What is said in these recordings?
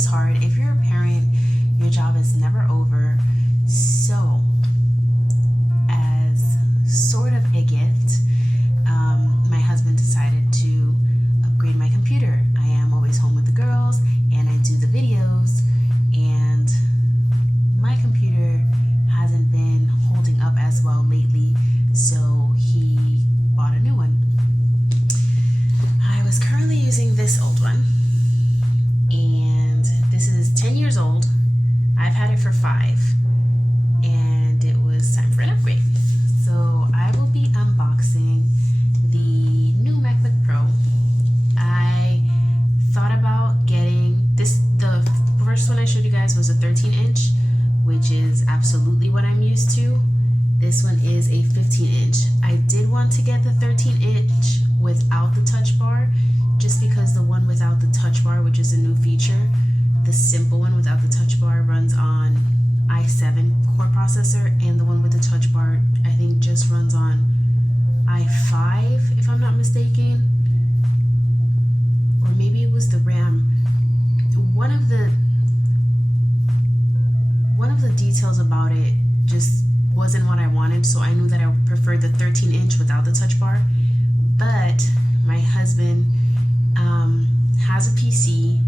is hard. If you're a parent, your job is never over. So, as sort of a gift, my husband decided to upgrade my computer. I am always home with the girls and I do the videos, and my computer hasn't been holding up as well lately, so he bought a new one. I was currently using this old one, and this is 10 years old. I've had it for 5, and it was time for an upgrade. So I will be unboxing the new MacBook Pro. I thought about getting this. The first one I showed you guys was a 13-inch, which is absolutely what I'm used to. This one is a 15-inch. I did want to get the 13-inch without the touch bar, just because the one without the touch bar, which is a new feature, the simple one without the touch bar runs on i7 core processor, and the one with the touch bar I think just runs on i5 if I'm not mistaken, or maybe it was the RAM. One of the details about it just wasn't what I wanted, so I knew that I preferred the 13-inch without the touch bar. But my husband has a PC,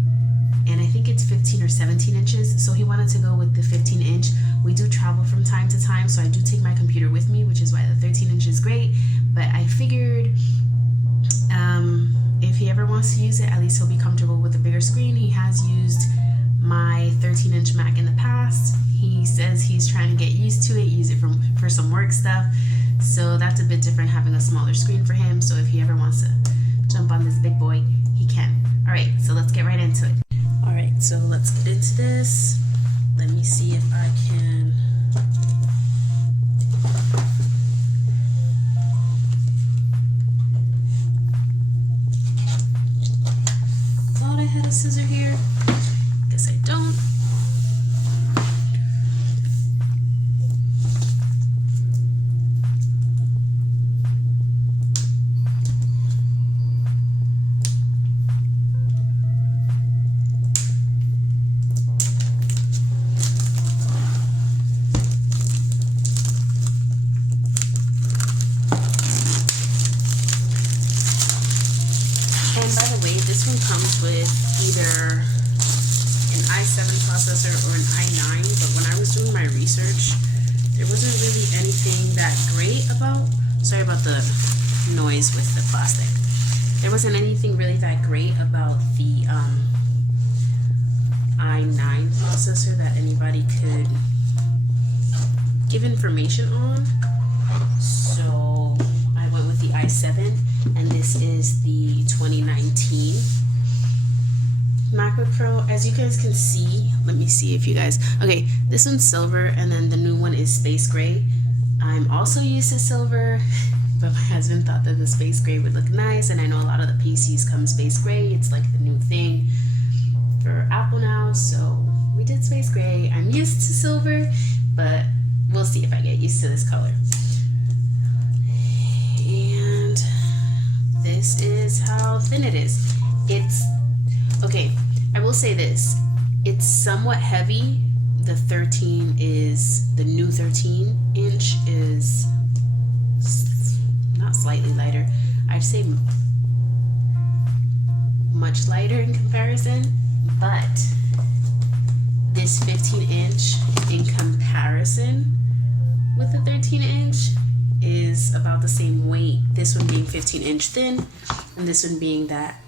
and I think it's 15 or 17 inches, so he wanted to go with the 15-inch. We do travel from time to time, so I do take my computer with me, which is why the 13-inch is great. But I figured if he ever wants to use it, at least he'll be comfortable with a bigger screen. He has used my 13-inch Mac in the past. He says he's trying to get used to it, use it for some work stuff. So that's a bit different, having a smaller screen for him. So if he ever wants to jump on this big boy, he can. All right, so let's get right into it. All right, so let's get into this. Let me see if I can. Thought I had a scissor here. Guess I don't. And by the way, this one comes with either an i7 processor or an i9, but when I was doing my research, there wasn't really anything that great about, sorry about the noise with the plastic. There wasn't anything really that great about the i9 processor that anybody could give information on. So I went with the i7, and this is the 2019 MacBook Pro. As you guys can see, let me see if you guys, okay, this one's silver, and then the new one is space gray. I'm also used to silver, but my husband thought that the space gray would look nice, and I know a lot of the PCs come space gray. It's like the new thing for Apple now, so we did space gray. I'm used to silver, but we'll see if I get used to this color. And this is how thin it is. It's okay, I will say this, it's somewhat heavy. The 13 is, the new 13-inch is not slightly lighter, I'd say much lighter in comparison, but this 15-inch in comparison with the 13-inch is about the same weight, this one being 15-inch thin and this one being that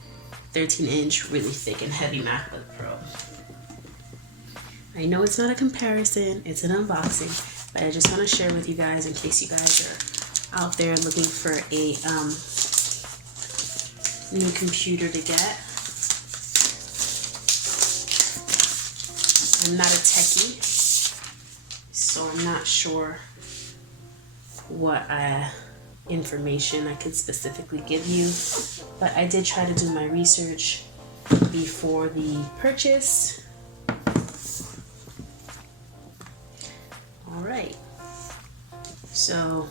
13-inch really thick and heavy MacBook Pro. I know it's not a comparison, it's an unboxing, but I just want to share with you guys in case you guys are out there looking for a new computer to get. I'm not a techie, so I'm not sure what information I could specifically give you, but I did try to do my research before the purchase. Alright, so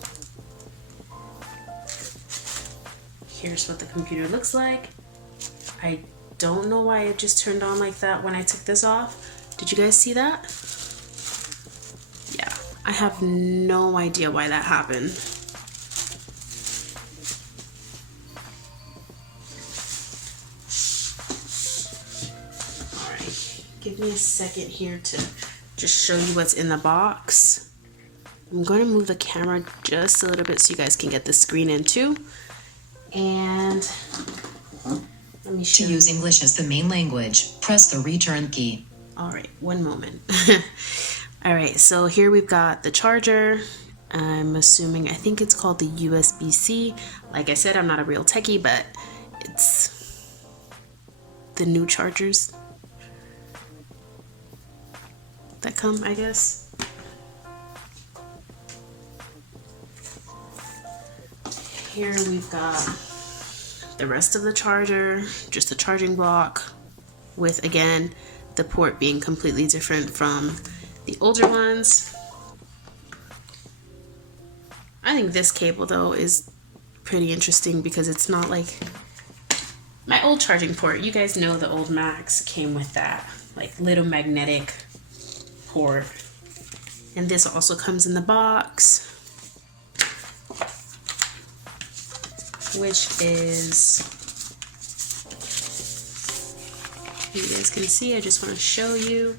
here's what the computer looks like. I don't know why it just turned on like that when I took this off. Did you guys see that? Yeah, I have no idea why that happened. All right, give me a second here to just show you what's in the box. I'm going to move the camera just a little bit so you guys can get the screen in too. And let me show you. To use English as the main language, press the return key. All right, one moment. All right, so here we've got the charger. I'm assuming, I think it's called the USB-C. Like I said, I'm not a real techie, but it's the new chargers that come, I guess. Here we've got the rest of the charger, just a charging block with, again, the port being completely different from the older ones. I think this cable though is pretty interesting because it's not like my old charging port. You guys know the old Macs came with that like little magnetic port, and this also comes in the box, which is, you guys can see, I just want to show you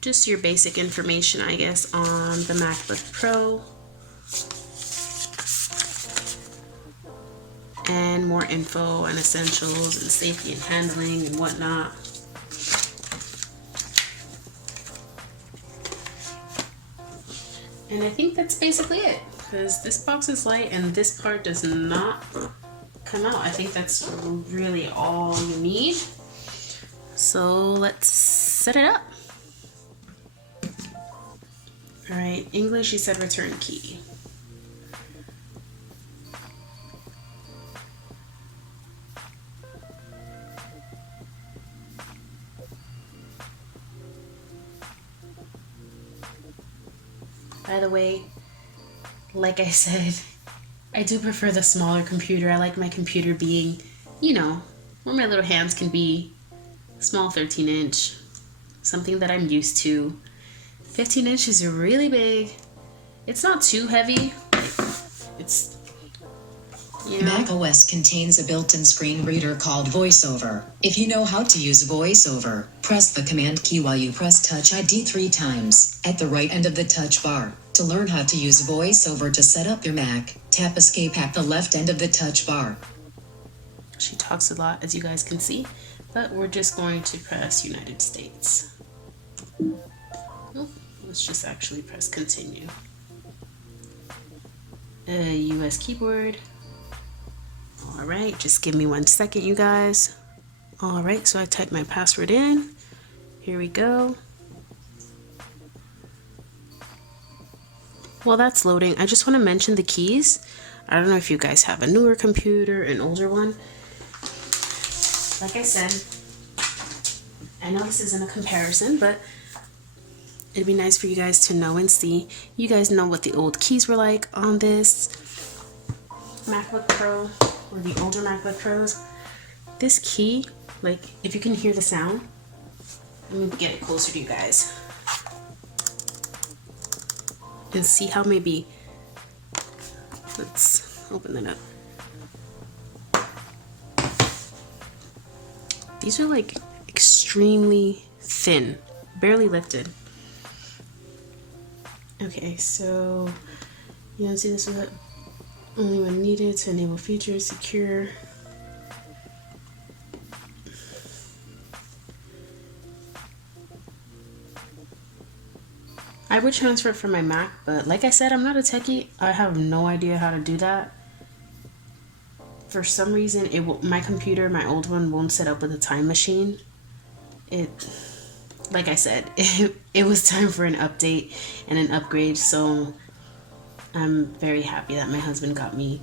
just your basic information, I guess, on the MacBook Pro, and more info and essentials and safety and handling and whatnot. And I think that's basically it, because this box is light and this part does not come out. I think that's really all you need. So let's set it up. All right, English, you said return key. By the way, like I said, I do prefer the smaller computer. I like my computer being, you know, where my little hands can be. Small 13-inch, something that I'm used to. 15-inch is really big. It's not too heavy. It's, you know. Mac OS contains a built-in screen reader called VoiceOver. If you know how to use VoiceOver, press the Command key while you press Touch ID 3 times at the right end of the touch bar. To learn how to use VoiceOver to set up your Mac, tap Escape at the left end of the touch bar. She talks a lot, as you guys can see, but we're just going to press United States. Oh, let's just actually press continue. US keyboard. All right, just give me 1 second, you guys. All right, so I typed my password in. Here we go. While that's loading, I just want to mention the keys. I don't know if you guys have a newer computer, an older one. Like I said, I know this isn't a comparison, but it'd be nice for you guys to know and see. You guys know what the old keys were like on this MacBook Pro or the older MacBook Pros. This key, like if you can hear the sound, let me get it closer to you guys and see how maybe, let's open that up. These are like extremely thin, barely lifted. Okay, so you see this was only when needed to enable features, secure. I would transfer it from my Mac, but like I said, I'm not a techie. I have no idea how to do that. For some reason, my computer, my old one, won't set up with a time machine. Like I said, it was time for an update and an upgrade, so I'm very happy that my husband got me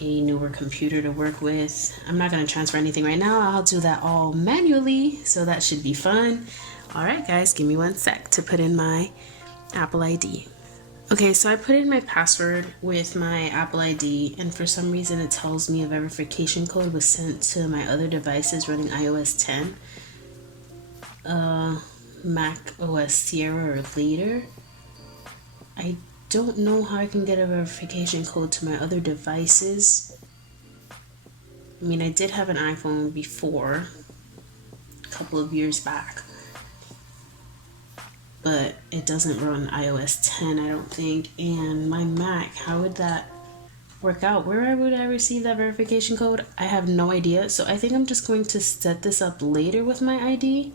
a newer computer to work with. I'm not going to transfer anything right now. I'll do that all manually, so that should be fun. All right, guys, give me 1 sec to put in my Apple ID. Okay, so I put in my password with my Apple ID, and for some reason it tells me a verification code was sent to my other devices running iOS 10, Mac OS Sierra or later. I don't know how I can get a verification code to my other devices. I mean, I did have an iPhone before, a couple of years back, but it doesn't run iOS 10, I don't think. And my Mac, how would that work out? Where would I receive that verification code? I have no idea. So I think I'm just going to set this up later with my ID.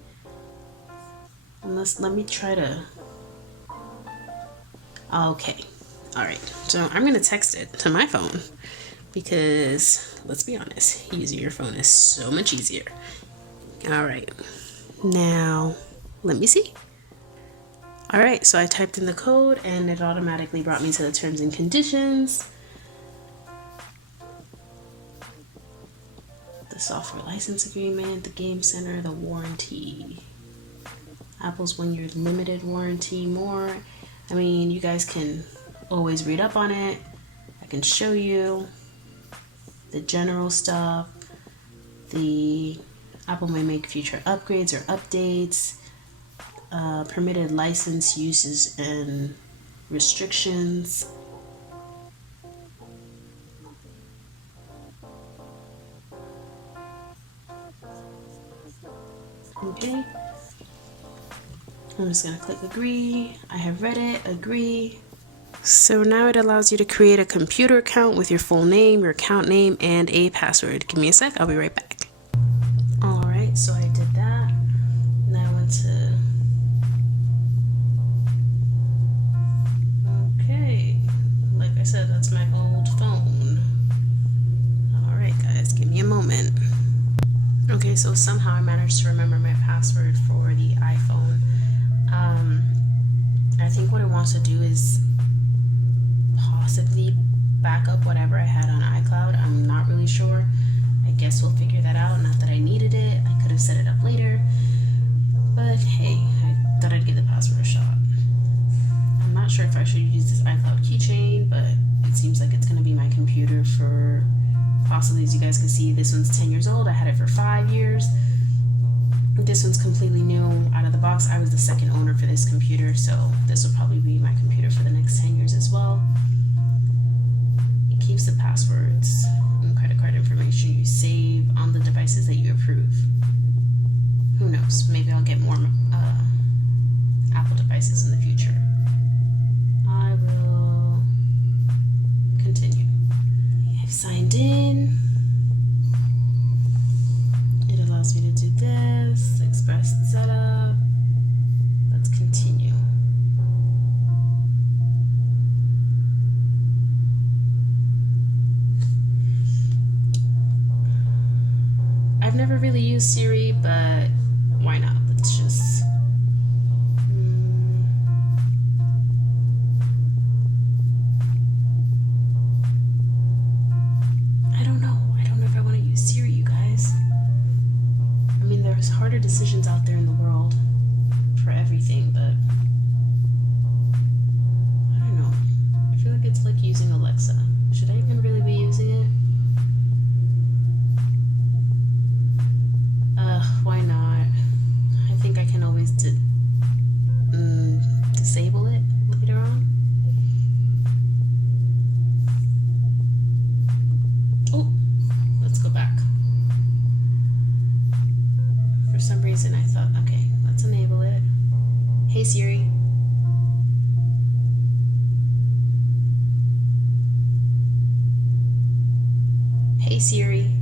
Let me try to. Okay. All right. So I'm going to text it to my phone because let's be honest, using your phone is so much easier. All right. Now, let me see. All right, so I typed in the code and it automatically brought me to the terms and conditions. The software license agreement, the game center, the warranty. Apple's 1 year limited warranty, more. I mean, you guys can always read up on it. I can show you the general stuff. The Apple may make future upgrades or updates. Permitted license uses and restrictions. Okay. I'm just gonna click agree. I have read it, agree. So now it allows you to create a computer account with your full name, your account name, and a password. Give me a sec, I'll be right back. Alright, so I did that. Now I went to like I said, that's my old phone. Alright guys, give me a moment. Okay, so somehow I managed to remember my password for the iPhone. I think what it wants to do is possibly back up whatever I had on iCloud. I'm not really sure. I guess we'll figure that out. Not that I needed it. I could have set it up later. But hey, I thought I'd give the password a shot. I'm not sure if I should use this iCloud keychain, but it seems like it's going to be my computer for possibly, as you guys can see, this one's 10 years old. I had it for 5 years. This one's completely new out of the box. I was the second owner for this computer, so this will probably be my computer for the next 10 years as well. It keeps the passwords and credit card information you save on the devices that you approve. Who knows? Maybe I'll get more Apple devices in the future. I will continue. I've signed in. It allows me to do this. Express setup. Let's continue. I've never really used Siri, but why not? Let's just I don't know if I want to use Siri, you guys. I mean, there's harder decisions out there in the world for everything, but I don't know. I feel like it's like using Alexa. Should I even really be using it? Why not? I think I can always disable it later on. Oh, let's go back. For some reason I thought, okay, let's enable it. Hey Siri. Hey Siri.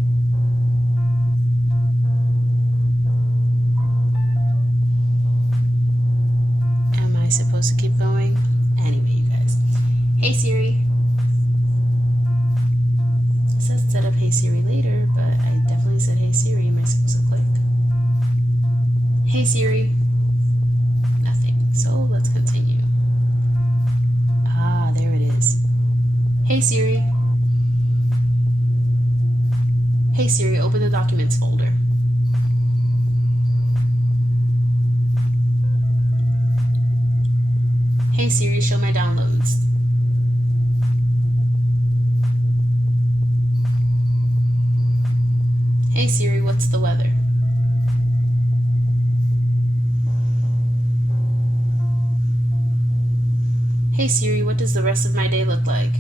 Am I supposed to keep going? Anyway, you guys. Hey Siri. It says set up Hey Siri later, but I definitely said Hey Siri. Am I supposed to click? Hey Siri. Nothing. So let's continue. Ah, there it is. Hey Siri. Hey Siri, open the documents folder. Hey Siri, show my downloads. Hey Siri, what's the weather? Hey Siri, what does the rest of my day look like?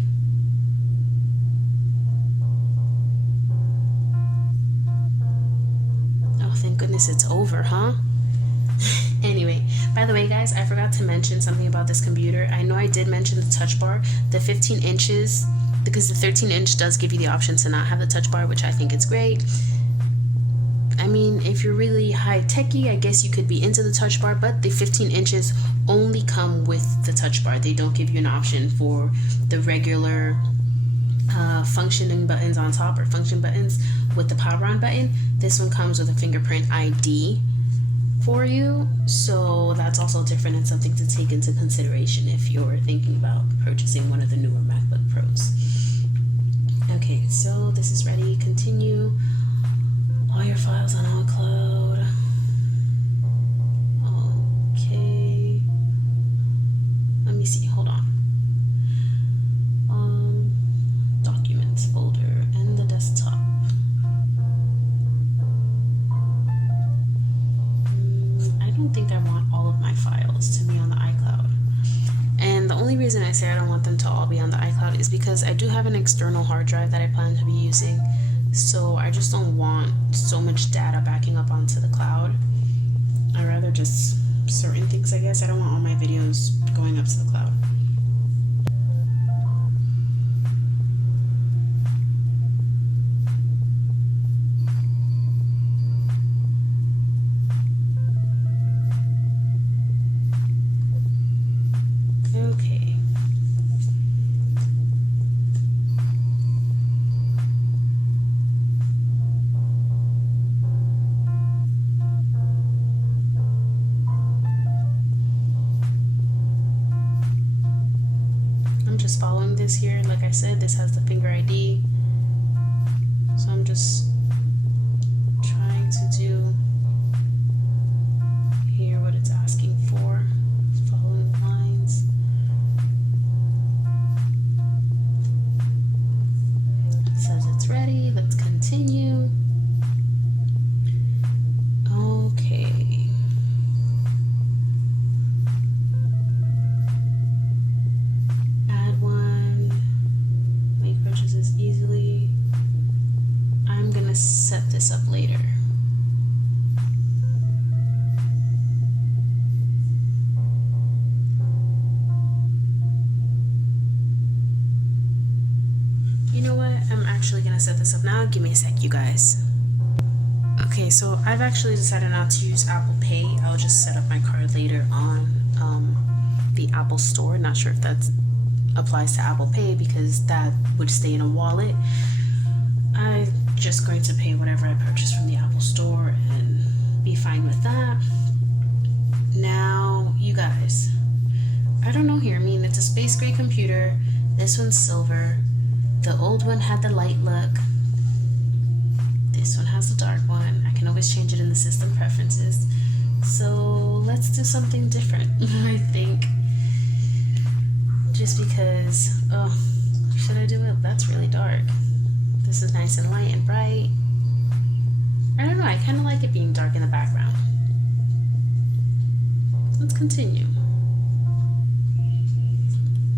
Oh, thank goodness it's over, huh? Anyway, by the way, guys, I forgot to mention something about this computer. I know I did mention the touch bar, the 15 inches, because the 13-inch does give you the option to not have the touch bar, which I think is great. I mean, if you're really high-techy, I guess you could be into the touch bar, but the 15 inches only come with the touch bar. They don't give you an option for the regular functioning buttons on top or function buttons with the power on button. This one comes with a fingerprint ID for you, so that's also different and something to take into consideration if you're thinking about purchasing one of the newer MacBook Pros. Okay, so this is ready. Continue. All your files on iCloud. Okay. Let me see. Hold on. Documents folder and the desktop. I don't think I want all of my files to be on the iCloud. And the only reason I say I don't want them to all be on the iCloud is because I do have an external hard drive that I plan to be using. So I just don't want so much data backing up onto the cloud. I'd rather just certain things, I guess. I don't want all my videos going up to the cloud. Okay. I'm just following this here. Like I said, this has the finger ID. So I'm just trying to do here what it's asking for. Following the lines. It says it's ready. Let's continue. Okay. Add one. Make purchases easily. I'm gonna set this up later. You know what? I'm actually gonna set this up now. Give me a sec, you guys. Okay, so I've actually decided not to use Apple Pay. I'll just set up my card later on the Apple Store. Not sure if that applies to Apple Pay because that would stay in a wallet. I'm just going to pay whatever I purchase from the Apple Store and be fine with that. Now, you guys, I don't know here. I mean, it's a space gray computer. This one's silver. The old one had the light look. This one has the dark one. I can always change it in the system preferences. So let's do something different, I think. Just because, oh, should I do it? That's really dark. This is nice and light and bright. I don't know, I kind of like it being dark in the background. Let's continue.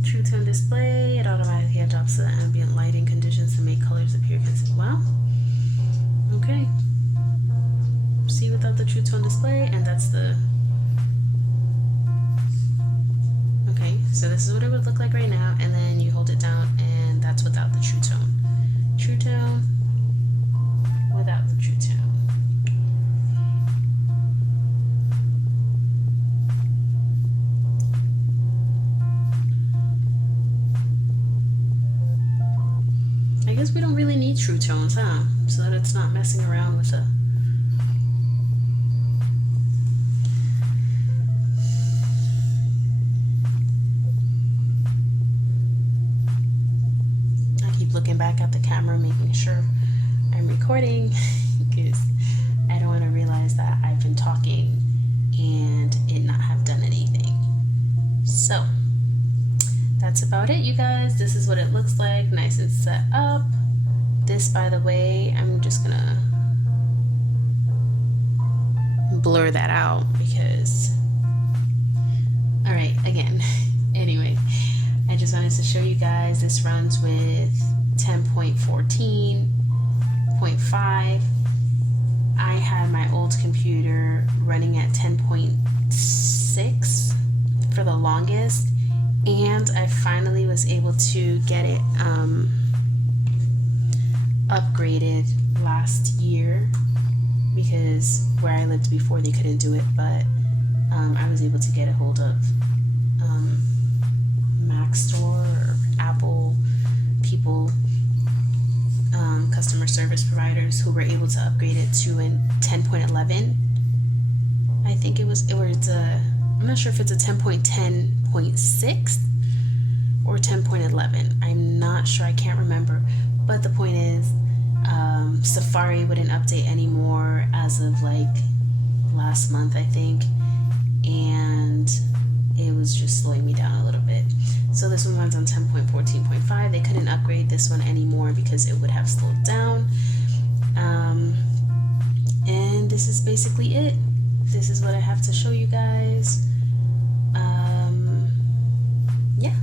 True tone display, it automatically adapts to the ambient lighting conditions to make colors appear consistent. Wow. Okay. See without the true tone display, and that's the... Okay, so this is what it would look like right now, and then you hold it down, and that's without the true tone. True tone, without the true tone. I guess we don't really need true tones, huh? So that it's not messing around with the... Looking back at the camera, making sure I'm recording because I don't want to realize that I've been talking and it not have done anything. So that's about it, you guys. This is what it looks like, nice and set up. This, by the way, I'm just gonna blur that out because, all right, again, anyway, I just wanted to show you guys this runs with 10.14.5. I had my old computer running at 10.6 for the longest, and I finally was able to get it upgraded last year, because where I lived before they couldn't do it, but I was able to get a hold of Mac Store or Apple people, customer service providers who were able to upgrade it to a 10.11. I think it was I'm not sure if it's a 10.10.6 or 10.11. I'm not sure, I can't remember. But the point is, Safari wouldn't update anymore as of like last month, I think, and it was just slowing me down a little bit. So this one runs on 10.14.5. They couldn't upgrade this one anymore because it would have slowed down. And this is basically it. This is what I have to show you guys. Yeah,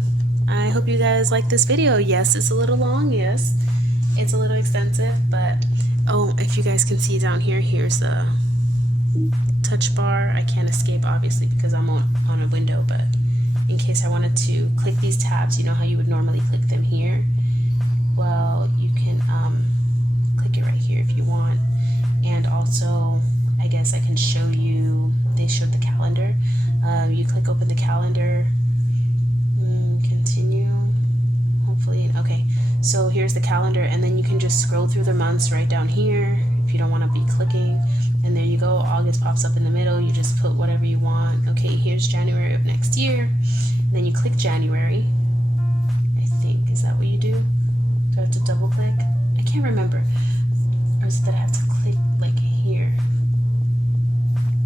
I hope you guys like this video. Yes, it's a little long. Yes, it's a little extensive, but oh, if you guys can see down here, here's the touch bar. I can't escape, obviously, because I'm on a window, but in case I wanted to click these tabs, you know how you would normally click them here? Well, you can click it right here if you want. And also, I guess I can show you, they showed the calendar. You click open the calendar, continue, hopefully, okay. So here's the calendar, and then you can just scroll through the months right down here if you don't want to be clicking. And there you go, August pops up in the middle, you just put whatever you want. Okay, here's January of next year. And then you click January, I think, is that what you do? Do I have to double click? I can't remember. Or is it that I have to click like here?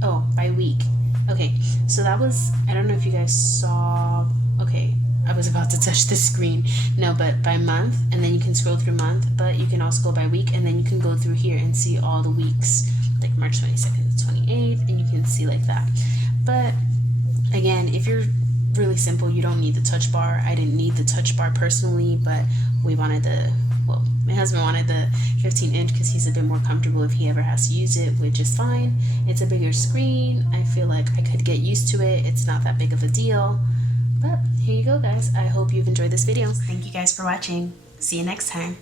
Oh, by week. Okay, so that was, I don't know if you guys saw, okay, I was about to touch the screen. No, but by month, and then you can scroll through month, but you can also go by week, and then you can go through here and see all the weeks, like March 22nd to 28th, and you can see like that. But again, if you're really simple, you don't need the touch bar. I didn't need the touch bar personally, but we wanted my husband wanted the 15-inch because he's a bit more comfortable if he ever has to use it, which is fine. It's a bigger screen. I feel like I could get used to it. It's not that big of a deal. But here you go, guys. I hope you've enjoyed this video. Thank you guys for watching. See you next time.